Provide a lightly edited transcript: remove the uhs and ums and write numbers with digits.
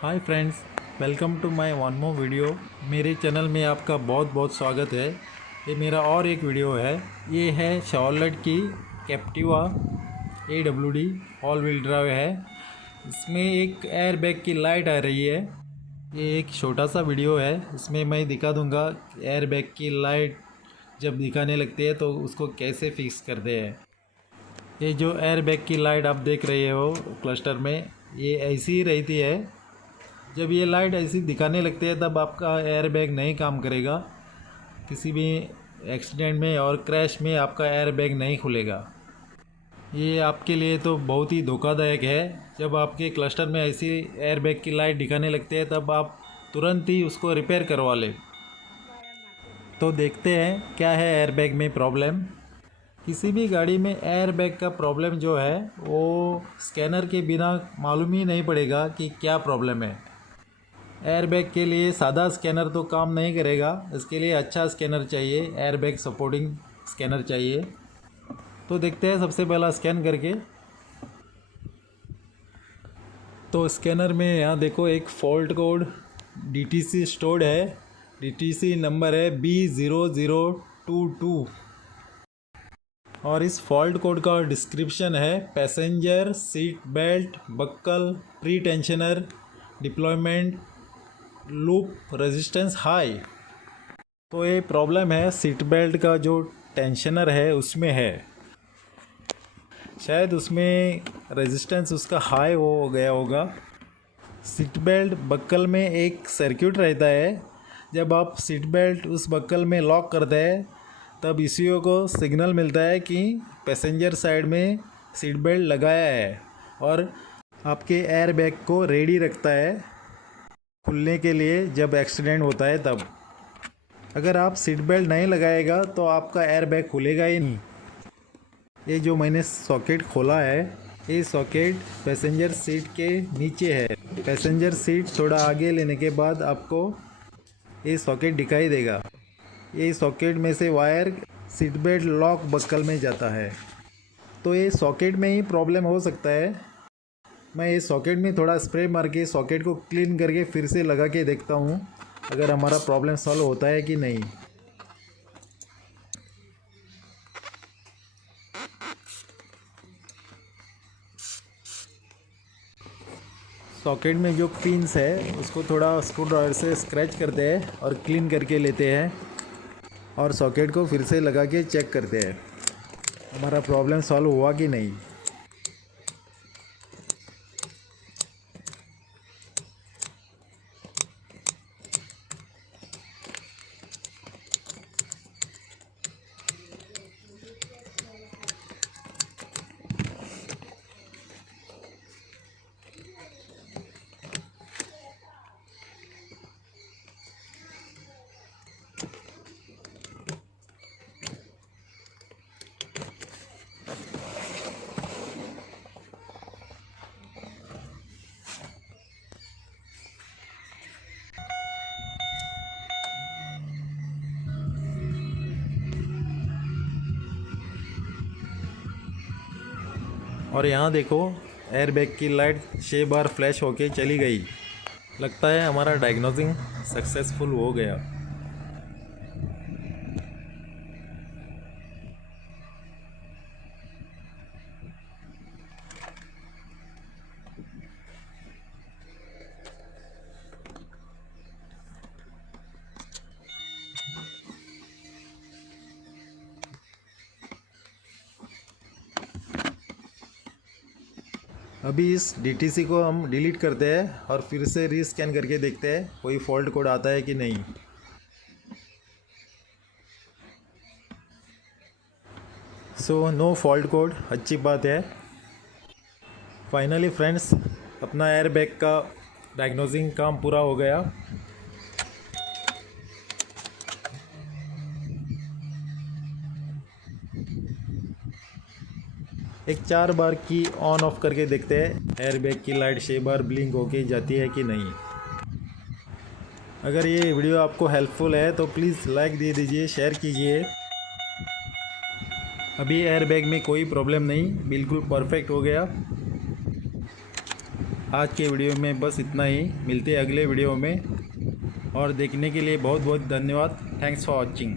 Hi friends, welcome to my one more video. मेरे channel में आपका बहुत बहुत स्वागत है। ये मेरा और एक वीडियो है। ये है शॉर्लेट की Captiva AWD all wheel drive है। इसमें एक एयर बैग की लाइट आ रही है। ये एक छोटा सा वीडियो है। इसमें मैं दिखा दूंगा एयर बैग की लाइट जब दिखाने लगती है तो उसको कैसे फिक्स करते हैं। ये जो एयर बैग की लाइट आप देख रहे हो क्लस्टर में, ये ऐसी ही रहती है। जब ये लाइट ऐसी दिखाने लगती है तब आपका एयर बैग नहीं काम करेगा। किसी भी एक्सीडेंट में और क्रैश में आपका एयर बैग नहीं खुलेगा। ये आपके लिए तो बहुत ही धोखादायक है। जब आपके क्लस्टर में ऐसी एयर बैग की लाइट दिखाने लगती है तब आप तुरंत ही उसको रिपेयर करवा लें। तो देखते हैं क्या है एयर बैग में प्रॉब्लम। किसी भी गाड़ी में एयर बैग का प्रॉब्लम जो है वो स्कैनर के बिना मालूम ही नहीं पड़ेगा कि क्या प्रॉब्लम है। एयरबैग के लिए सादा स्कैनर तो काम नहीं करेगा। इसके लिए अच्छा स्कैनर चाहिए, एयरबैग सपोर्टिंग स्कैनर चाहिए। तो देखते हैं सबसे पहला स्कैन करके। तो स्कैनर में यहाँ देखो एक फॉल्ट कोड DTC स्टोर्ड है। DTC नंबर है B0022 और इस फॉल्ट कोड का डिस्क्रिप्शन है passenger seat belt buckle pretensioner deployment loop resistance high. तो ये प्रॉब्लम है सीट बेल्ट का जो टेंशनर है उसमें है। शायद उसमें रेजिस्टेंस उसका हाई हो गया होगा। सीट बेल्ट बक्कल में एक सर्किट रहता है। जब आप सीट बेल्ट उस बक्कल में लॉक करते हैं तब ECU को सिग्नल मिलता है कि पैसेंजर साइड में सीट बेल्ट लगाया है और आपके एयर बैग को रेडी रखता है खुलने के लिए जब एक्सीडेंट होता है तब। अगर आप सीट बेल्ट नहीं लगाएगा तो आपका एयर बैग खुलेगा ही नहीं। ये जो मैंने सॉकेट खोला है, ये सॉकेट पैसेंजर सीट के नीचे है। पैसेंजर सीट थोड़ा आगे लेने के बाद आपको ये सॉकेट दिखाई देगा। ये सॉकेट में से wire seat belt lock buckle में जाता है। तो ये सॉकेट में ही प्रॉब्लम हो सकता है। मैं ये सॉकेट में थोड़ा स्प्रे मार के सॉकेट को क्लीन करके फिर से लगा के देखता हूँ अगर हमारा प्रॉब्लम सॉल्व होता है कि नहीं। सॉकेट में जो पिंस है उसको थोड़ा स्क्रू ड्राइवर से स्क्रैच करते हैं और क्लीन करके लेते हैं और सॉकेट को फिर से लगा के चेक करते हैं हमारा प्रॉब्लम सॉल्व हुआ कि नहीं। और यहाँ देखो एयर बैग की लाइट 6 बार फ्लैश होके चली गई। लगता है हमारा डायग्नोसिंग सक्सेसफुल हो गया। अभी इस DTC को हम डिलीट करते हैं और फिर से रीस्कैन करके देखते हैं कोई फॉल्ट कोड आता है कि नहीं। सो नो फॉल्ट कोड, अच्छी बात है। फाइनली फ्रेंड्स, अपना एयर बैग का डायग्नोसिंग काम पूरा हो गया। एक 4 बार की ऑन ऑफ करके देखते हैं एयर बैग की लाइट 6 बार ब्लिंक होके जाती है कि नहीं। अगर ये वीडियो आपको हेल्पफुल है तो प्लीज़ लाइक दे दीजिए, शेयर कीजिए। अभी एयर बैग में कोई प्रॉब्लम नहीं, बिल्कुल परफेक्ट हो गया। आज के वीडियो में बस इतना ही। मिलते हैं अगले वीडियो में, और देखने के लिए बहुत बहुत धन्यवाद। Thanks for watching.